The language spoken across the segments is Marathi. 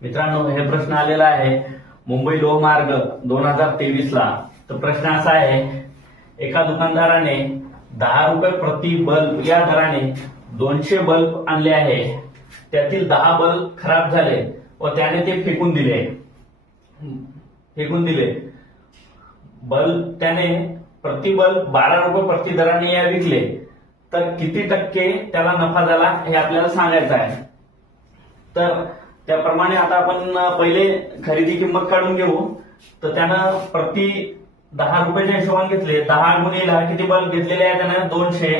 मित्रांनो, हे प्रश्न आलेला आहे मुंबई लोहमार्ग 2023 ला. तर प्रश्न असा आहे, एका दुकानदाराने 10 रुपये प्रति बल्ब या दराने 200 बल्ब आणले आहे. त्यातील 10 बल्ब खराब झाले व त्याने ते फेकून दिले. बल्ब त्याने प्रति बल्ब 12 रुपये प्रति दराने या विकले, तर किती टक्के त्याला नफा झाला हे आपल्याला सांगायचं आहे. तर त्याप्रमाणे आता आपण पहिले खरेदी किंमत काढून घेऊ. तर त्यानं प्रति 10 रुपयाच्या हिशोबाने घेतले. 10 गुणीला किती बल्ब घेतलेले आहे त्यानं? 200.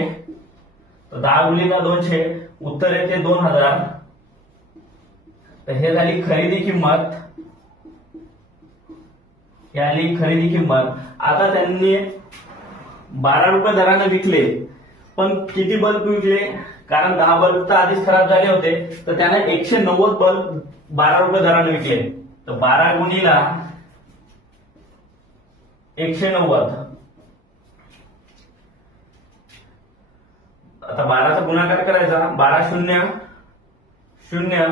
तर 10 गुणीला 200 उत्तर येते 2000. तर हे झाली खरेदी किंमत. आता त्यांनी 12 रुपये दराने विकले, पण किती बल्ब विकले? कारण 10 बल्ब तर आधीच खराब झाले होते, तर त्याने 190 बल्ब 12 रुपये दराने विकले. तर 12 गुणीला 190. आता 12चा गुणाकार करायचा. 12 शून्य शून्य,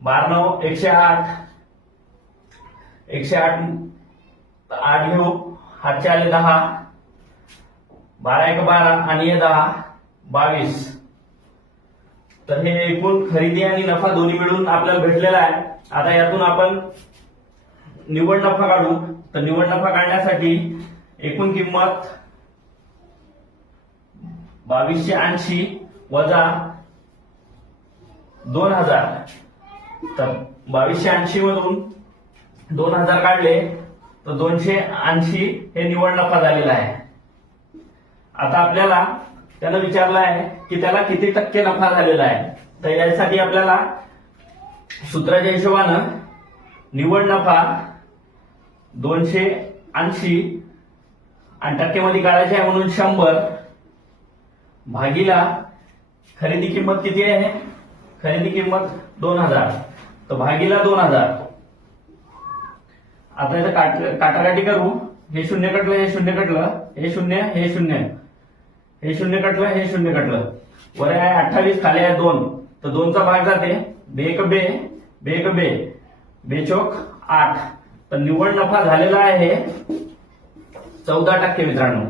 12 9 108. 8 घेऊ, हातचे आले 10. 12 1 12 आणि हे 10 22. तर हे एकूण खरेदी आणि नफा दोन्ही मिळून आपल्याला भेटलेला आहे. आता यातून आपण निव्वळ नफा काढू. तर निव्वळ नफा काढण्यासाठी एकूण किंमत 2280 वजा 2000. तर 2280 मधून 2000 काढले तर 280 हे निव्वळ नफा झालेला आहे. आता आपल्याला त्यानं विचारलं आहे की त्याला किती टक्के नफा झालेला आहे. तर यासाठी आपल्याला सूत्राच्या हिशोबानं निव्वळ नफा 280 आणि टक्केमध्ये काढायचे आहे म्हणून 100 भागीला खरेदी किंमत किती आहे? खरेदी किंमत 2000. तर भागीला 2000. आता याचं काटाकाटी करू. हे शून्य कटलं, हे शून्य कटलं, हे शून्य, हे शून्य, हे शून्य कटलं, हे शून्य कटलं. वर आहे 28, खाली आहे 2. तर 2चा भाग जाते. बेक बे, बेक बे, बेचोक 8. तर निव्वळ नफा झालेला आहे 14% मित्रांनो.